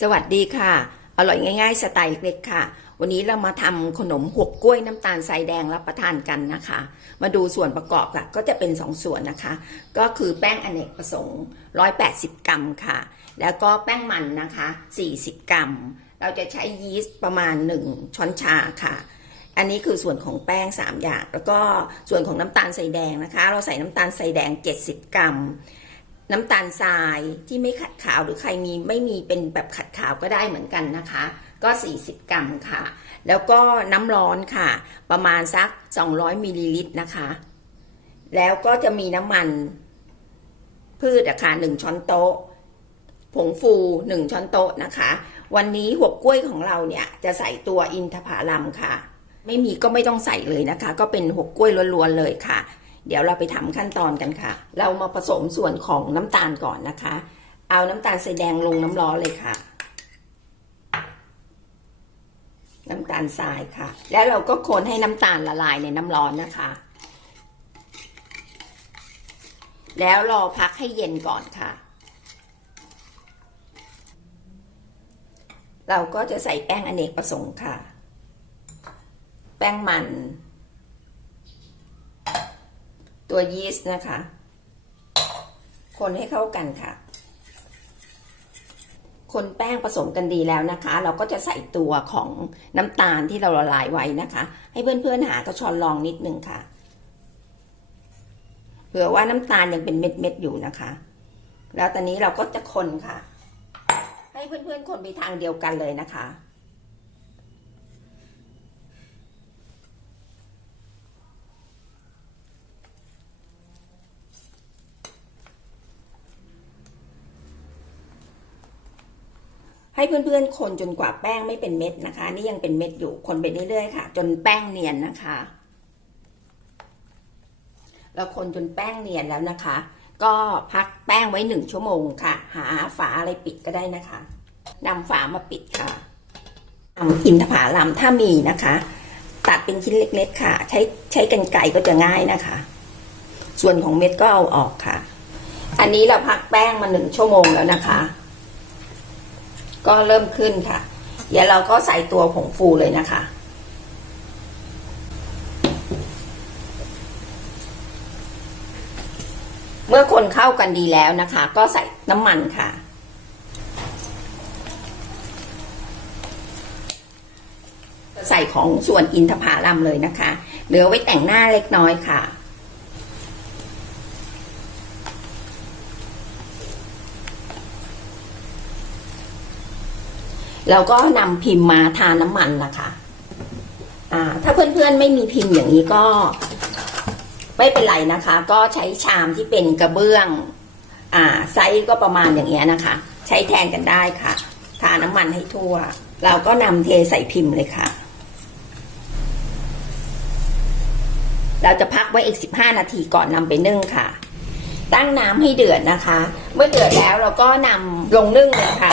สวัสดีค่ะ อร่อยง่ายๆ สไตล์เล็กๆค่ะ วันนี้เรามาทำขนมหวกกล้วยน้ำตาลทรายแดงรับประทานกันนะคะ มาดูส่วนประกอบค่ะ ก็จะเป็น2ส่วนนะคะ ก็คือแป้งอเนกประสงค์ 180 กรัมค่ะ แล้วก็แป้งมันนะคะ 40 กรัม เราจะใช้ยีสต์ประมาณ 1 ช้อนชาค่ะ อันนี้คือส่วนของแป้ง 3 อย่าง แล้วก็ส่วนของน้ำตาลทรายแดงนะคะ เราใส่น้ำตาลทรายแดง 70 กรัม น้ำตาลทรายที่ไม่ขัดขาวหรือใครมีไม่มีเป็นแบบขัดขาวก็ได้เหมือนกันนะคะ ก็ 40 กรัมค่ะ แล้วก็น้ำร้อนค่ะ ประมาณสัก 200มิลลิลิตรนะคะ แล้วก็จะมีน้ำมัน พืชอะค่ะ1ช้อนโต๊ะ ผงฟู1ช้อนโต๊ะนะคะ วันนี้หัวกล้วยของเราเนี่ยจะใส่ตัวอินทผลัมค่ะ ไม่มีก็ไม่ต้องใส่เลยนะคะ ก็เป็นหัวกล้วยล้วนๆเลยค่ะ เดี๋ยวเราไปทำขั้นตอนกันค่ะ เรามาผสมส่วนของน้ำตาลก่อนนะคะ เอาน้ำตาลทรายแดงลงน้ำร้อนเลยค่ะ น้ำตาลทรายค่ะ แล้วเราก็คนให้น้ำตาลละลายในน้ำร้อนนะคะ แล้วรอพักให้เย็นก่อนค่ะ เราก็จะใส่แป้งอเนกประสงค์ค่ะ แป้งมัน ตัวยีสต์นะคะ คนให้เข้ากันค่ะ คนแป้งผสมกันดีแล้วนะคะ เราก็จะใส่ตัวของน้ำตาลที่เราละลายไว้นะคะ ให้เพื่อนๆหากระชอนลองนิดนึงค่ะเผื่อว่าน้ำตาลยังเป็นเม็ดๆอยู่นะคะ แล้วตอนนี้เราก็จะคนค่ะ ให้เพื่อนๆคนไปทางเดียวกันเลยนะคะ ให้เพื่อนๆ คนจนกว่าแป้งไม่เป็นเม็ดนะคะ นี่ยังเป็นเม็ดอยู่คนไปเรื่อยๆค่ะ จนแป้งเนียนนะคะ เราคนจนแป้งเนียนแล้วนะคะ ก็พักแป้งไว้หนึ่งชั่วโมงค่ะ หาฝาอะไรปิดก็ได้นะคะนำฝามาปิดค่ะทำอินทผลัมถ้ามีนะคะ ตัดเป็นชิ้นเล็กๆค่ะ ใช้ใช้กันไก่ก็จะง่ายนะคะ ส่วนของเม็ดก็เอาออกค่ะ อันนี้เราพักแป้งมาหนึ่งชั่วโมงแล้วนะคะ ก็เริ่มขึ้นค่ะ เดี๋ยวเราก็ใส่ตัวผงฟูเลยนะคะ เมื่อคนเข้ากันดีแล้วนะคะ ก็ใส่น้ำมันค่ะ ใส่ของส่วนอินทผลัมเลยนะคะ เหลือไว้แต่งหน้าเล็กน้อยค่ะ เราก็นำพิมพ์มาทาน้ำมันนะคะอ่าถ้าเพื่อนๆไม่มีพิมพ์อย่างนี้ก็ ไม่เป็นไรนะคะ ก็ใช้ชามที่เป็นกระเบื้อง อ่า ไซส์ก็ประมาณอย่างเงี้ยนะคะ ใช้แทนกันได้ค่ะ ทาน้ำมันให้ทั่ว เราก็นำเทใส่พิมพ์เลยค่ะ เราจะพักไว้อีก 15 นาทีก่อนนำไปนึ่งค่ะ ตั้งน้ำให้เดือดนะคะ เมื่อเดือดแล้วเราก็นำลงนึ่งเลยค่ะ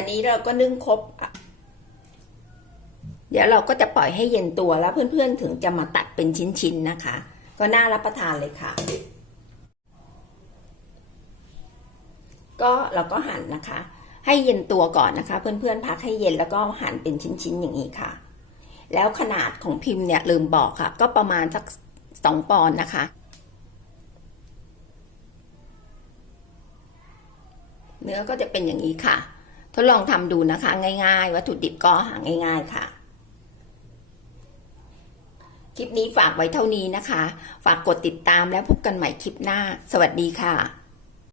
อันนี้เราก็นึ่งครบ เดี๋ยวเราก็จะปล่อยให้เย็นตัวแล้วเพื่อนๆถึงจะมาตัดเป็นชิ้นๆนะคะ ก็น่ารับประทานเลยค่ะ ก็เราก็หั่นนะคะ ให้เย็นตัวก่อนนะคะ เพื่อนๆพักให้เย็นแล้วก็หั่นเป็นชิ้นๆอย่างนี้ค่ะ แล้วขนาดของพิมพ์เนี่ยลืมบอกค่ะ ก็ประมาณสักสองปอนด์นะคะเนื้อก็จะเป็นอย่างนี้ค่ะ ทดลองทำดูนะคะ ง่าย ๆ วัตถุดิบก็หาง่าย ๆ ค่ะ คลิปนี้ฝากไว้เท่านี้นะคะ ฝากกดติดตามแล้วพบกันใหม่คลิปหน้า สวัสดีค่ะ